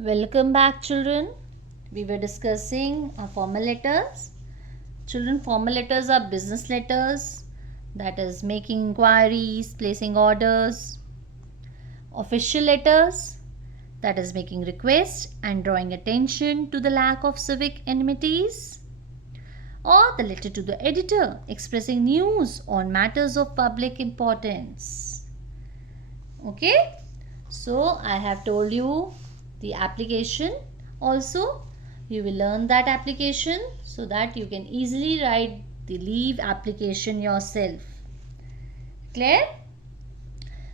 Welcome back, children. We were discussing formal letters. Children, formal letters are business letters, that is making inquiries, placing orders. Official letters, that is making requests and drawing attention to the lack of civic enmities. Or the letter to the editor, expressing news on matters of public importance. Okay, so I have told you the application. Also, you will learn that application so that you can easily write the leave application yourself. Clear?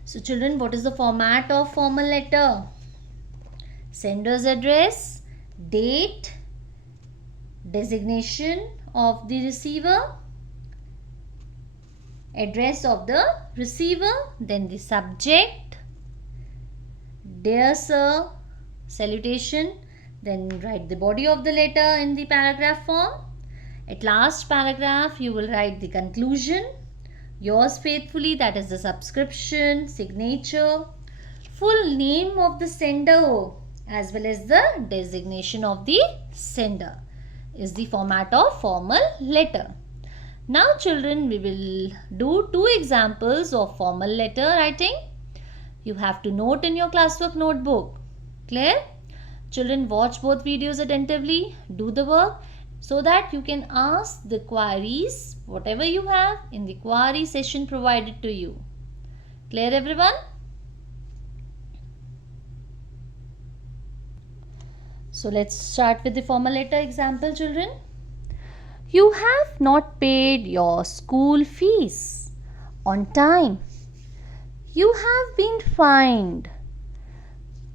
So children, what is the format of formal letter? Sender's address, date, designation of the receiver, address of the receiver, then the subject, dear sir, salutation, then write the body of the letter in the paragraph form. At last paragraph you will write the conclusion, yours faithfully, that is the subscription, signature, full name of the sender as well as the designation of the sender is the format of formal letter. Now children, we will do two examples of formal letter writing. You have to note in your classwork notebook. Clear? Children, watch both videos attentively, do the work so that you can ask the queries, whatever you have, in the query session provided to you. Clear everyone? So let's start with the formal letter example, children. You have not paid your school fees on time. You have been fined.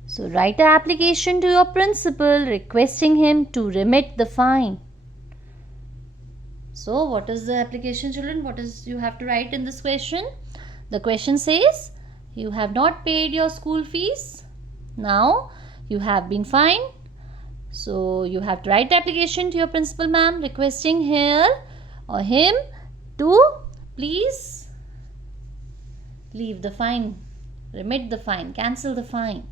So write an application to your principal requesting him to remit the fine. So what is the application, children? What is you have to write in this question? The question says you have not paid your school fees. Now you have been fined. So you have to write the application to your principal ma'am requesting her or him to please leave the fine, remit the fine, cancel the fine.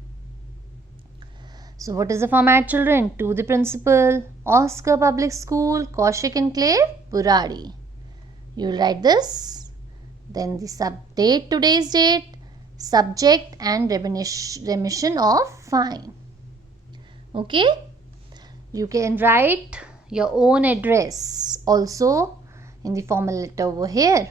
So what is the format, children? To the principal, Oscar Public School, Kaushik Enclave, Burari. You will write this. Then the date, today's date, subject and remission of fine. Okay. You can write your own address also in the formal letter over here.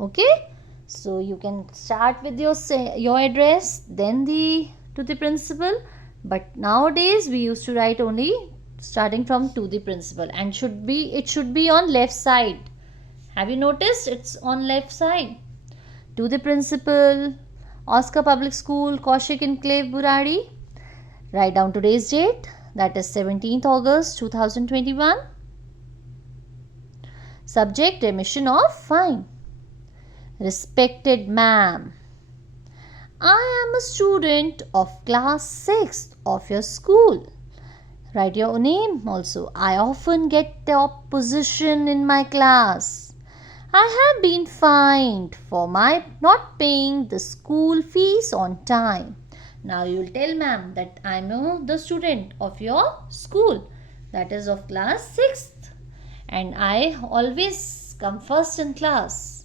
Okay. So you can start with your address, then to the principal. But nowadays we used to write only starting from to the principal, and it should be on left side. Have you noticed? It's on left side. To the principal, Oscar Public School, Kaushik Enclave, Burari. Write down today's date, that is 17th August 2021. Subject, remission of fine. Respected ma'am, I am a student of class 6th of your school. Write your name also. I often get top position in my class. I have been fined for my not paying the school fees on time. Now you will tell ma'am that I am the student of your school, that is of class 6th, and I always come first in class.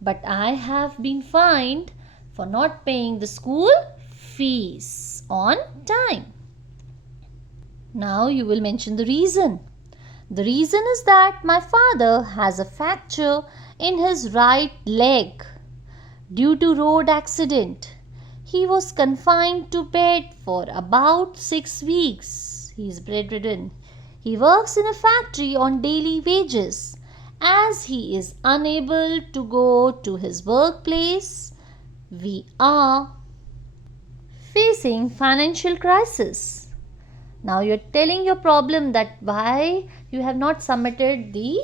But I have been fined for not paying the school fees on time. Now you will mention the reason. The reason is that my father has a fracture in his right leg due to road accident. He was confined to bed for about 6 weeks. He is bedridden. He works in a factory on daily wages. As he is unable to go to his workplace, we are facing financial crisis. Now you are telling your problem, that why you have not submitted the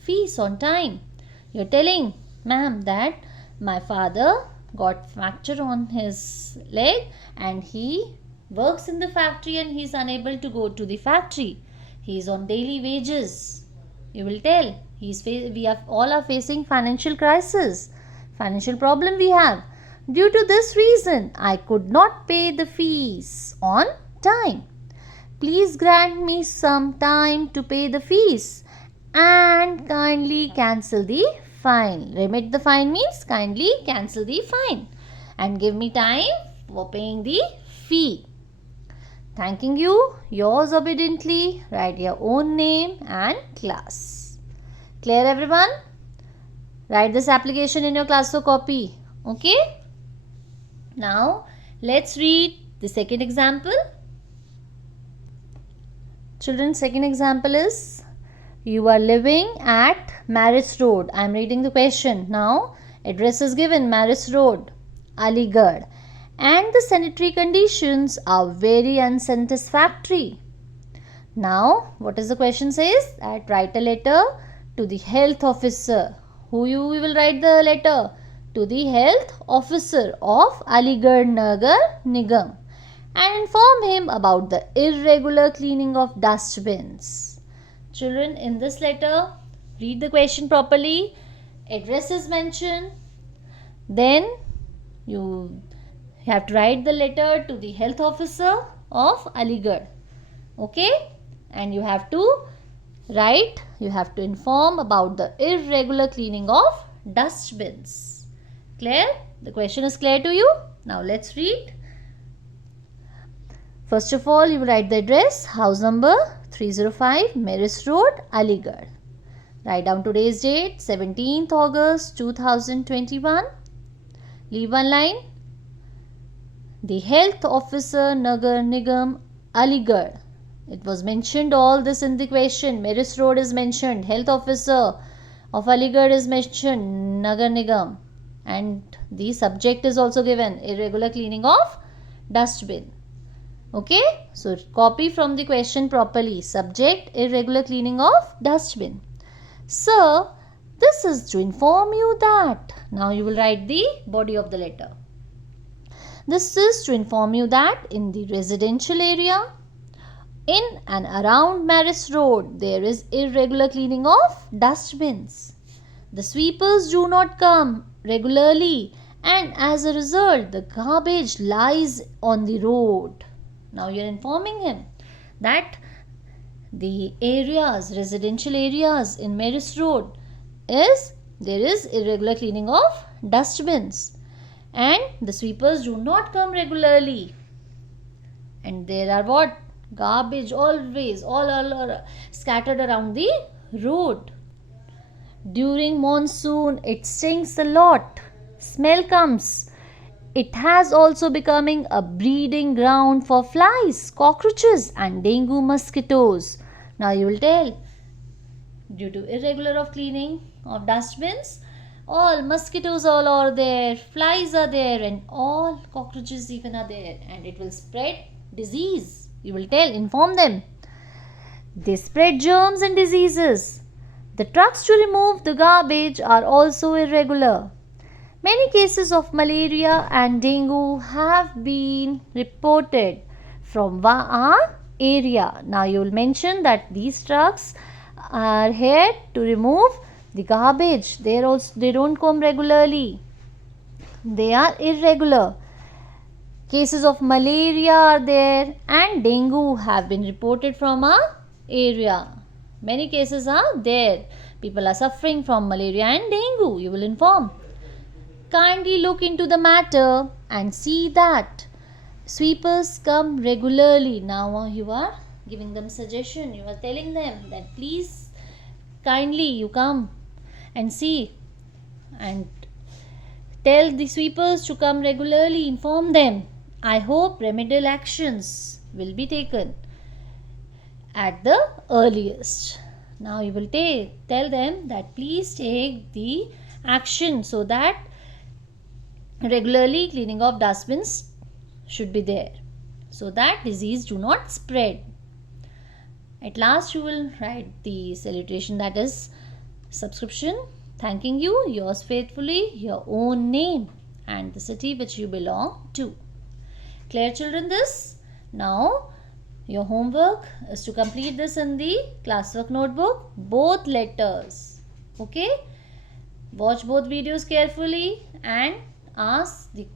fees on time. You are telling ma'am that my father got fracture on his leg and he works in the factory and he is unable to go to the factory. He is on daily wages. You will tell we all are facing financial crisis, financial problem we have. Due to this reason, I could not pay the fees on time. Please grant me some time to pay the fees and kindly cancel the fine. Remit the fine means kindly cancel the fine and give me time for paying the fee. Thanking you, yours obediently. Write your own name and class. Clear, everyone? Write this application in your classwork copy. Okay? Now, let's read the second example. Children, second example is, you are living at Maris Road. I am reading the question. Now, address is given, Maris Road, Aligarh. And the sanitary conditions are very unsatisfactory. Now, what is the question says? That write a letter to the health officer. Who you will write the letter? To the health officer of Aligarh Nagar Nigam and inform him about the irregular cleaning of dustbins. Children, in this letter, read the question properly. Address is mentioned. Then you have to write the letter to the health officer of Aligarh. Okay? And you have to write, you have to inform about the irregular cleaning of dustbins. Clear? The question is clear to you? Now let's read. First of all, you will write the address, house number 305, Maris Road, Aligarh. Write down today's date, 17th August 2021. Leave one line. The health officer, Nagar Nigam, Aligarh. It was mentioned all this in the question. Maris Road is mentioned. Health officer of Aligarh is mentioned. Nagar Nigam. And the subject is also given. Irregular cleaning of dustbin. Okay. So copy from the question properly. Subject, irregular cleaning of dustbin. Sir, this is to inform you that. Now you will write the body of the letter. This is to inform you that in the residential area, in and around Maris Road, there is irregular cleaning of dustbins. The sweepers do not come regularly and as a result, the garbage lies on the road. Now you are informing him that the areas, residential areas in Maris Road there is irregular cleaning of dustbins and the sweepers do not come regularly. And there are what? Garbage always all scattered around the road. During monsoon, it stinks a lot. Smell comes. It has also becoming a breeding ground for flies, cockroaches and dengue mosquitoes. Now you will tell, due to irregular of cleaning of dustbins, all mosquitoes all are there, flies are there and all cockroaches even are there and it will spread disease. You will tell, inform them. They spread germs and diseases. The trucks to remove the garbage are also irregular. Many cases of malaria and dengue have been reported from our area. Now you will mention that these trucks are here to remove the garbage. They don't come regularly. They are irregular. Cases of malaria are there and dengue have been reported from our area. Many cases are there. People are suffering from malaria and dengue. You will inform. Kindly look into the matter and see that sweepers come regularly. Now you are giving them suggestion. You are telling them that please kindly you come and see and tell the sweepers to come regularly. Inform them. I hope remedial actions will be taken at the earliest. Now you will tell them that please take the action so that regularly cleaning of dustbins should be there so that disease do not spread. At last you will write the salutation, that is subscription, thanking you, yours faithfully, your own name and the city which you belong to. Clear, children, this? Now your homework is to complete this in the classwork notebook, both letters. Okay? Watch both videos carefully and ask the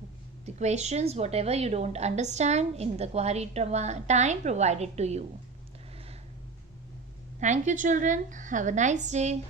the questions, whatever you don't understand in the query time provided to you. Thank you, children. Have a nice day.